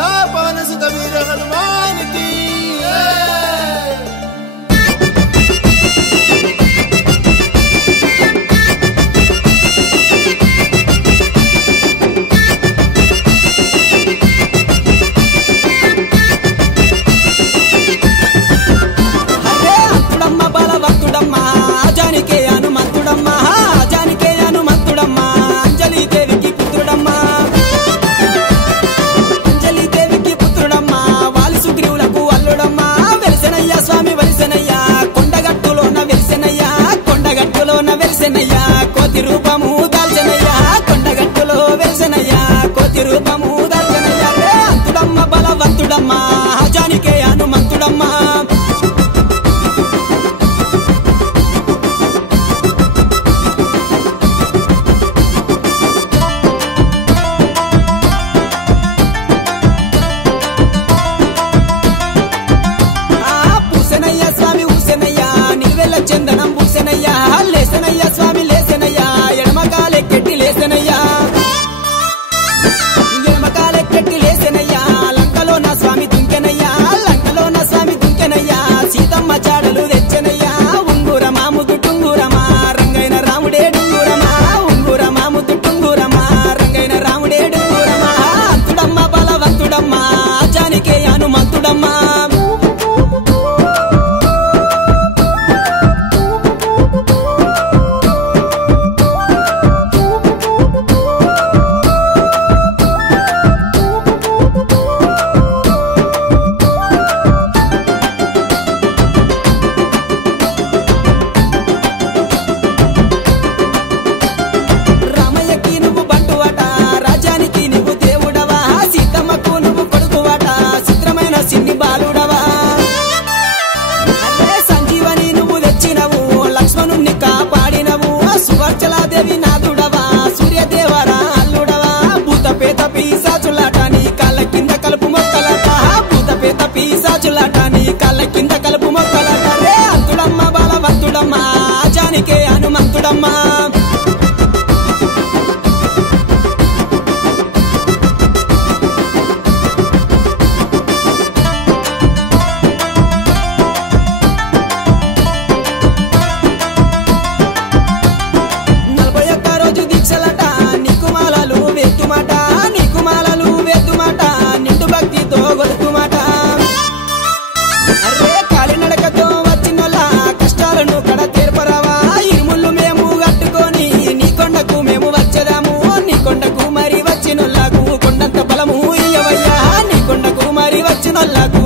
बोला पवन सुत वीर हनुमान की। కోతి రూపము దాల్చనయ్యా కొండగట్టులో వెలిసెనయ్యా కోతి రూపము దాల్చనయ్యా రే అంతుడమ్మ బలవంతుడమ్మ జానికే హనుమంతుడమ్మ పూసెనయ్యా స్వామి ఊసెనయ్యా నిలువెల్ల చందనం పూసెనయ్యా లేసెనయ్యా స్వామి లేసెనయ్యా ఎడమకాలెక్కెట్టి లేసెనయ్యా ఎడమకాలెక్కెట్టి లేసెనయ్యా లంకలో నా స్వామి దుంకెనయ్యా లంకలో నా స్వామి దుంకెనయ్యా సీతమ్మ చాడలు తెచ్చెనయ్యా ఉంగుర మాముదు టుంగురమా రంగైన రాముడే డుంగురమా ఉంగుర మాముదు టుంగురమా రంగైన రాముడే డుంగురమా అంతుడమ్మ బలవంతుడమ్మ జానికే హనుమంతుడమ్మ సిన్ని బాలుడవా అరే సంజీవని నువ్వు తెచ్చినవు లక్ష్మణుణ్ణి కాపాడినవు సువర్చలాదేవి నాథుడవా సూర్యదేవరా అల్లుడవా భూతపేత పీశాచులాట నీ కాళ్ళ కింద కలుపు మొక్కలాట భూతపేత పీశాచులాట నీ కాళ్ళ కింద కలుపు మొక్కలాట రే అంతుడమ్మ బలవంతుడమ్మ జానికే హనుమంతుడమ్మ నిండు భక్తితో గొలుతుమాట అరే కాలినడకతో వచ్చినోళ్ళ కష్టాలను కడ తీర్పరావా ఇరుముళ్ళు మేము కట్టుకొని నీ కొండకు మేము వచ్చేదాము నీ కొండకు మరి వచ్చినోళ్ళకు కొండంత బలము ఇయ్యవయ్యా నీ కొండకు మరి వచ్చినోళ్ళకు